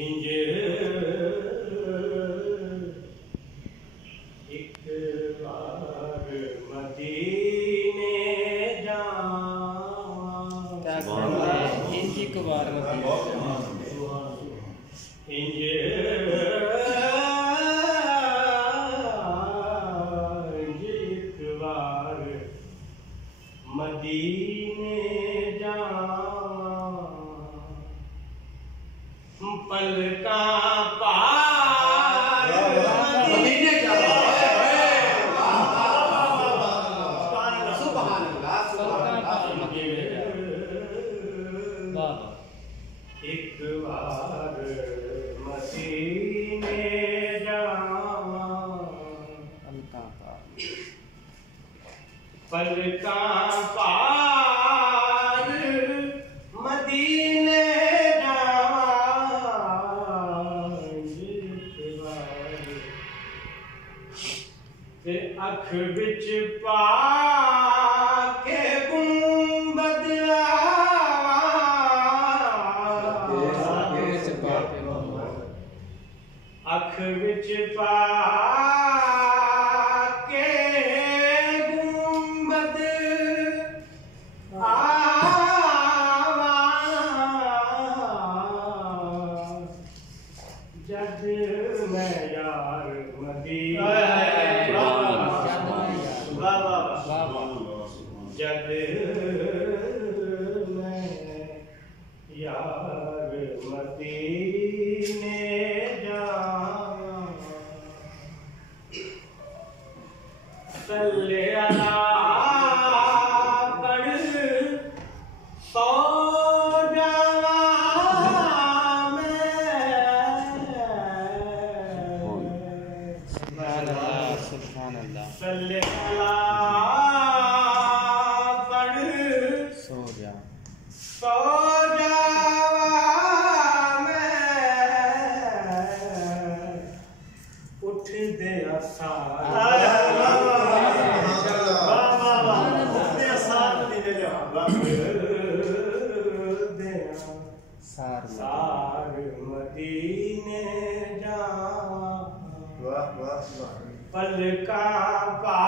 इंज एक बार मदीने जावा, इंज एक बार इंज एक बार मदीने जावा, पलका पार मदीने जावा। सुभान अल्लाह, सुभान अल्लाह। एक बार मदीने जावा, पलका पार मदीने अख बिच पाके गुंबद अख बिच पाके गुंबद जद मैं यार मदीने जद मैं यार मदीने जावा, सल्ले अला पढ़ सो जावा मैं, सुभान अल्लाह, सल्ले अला सो जावा मैं, उठ दे सार मदीने जावा, पलका पा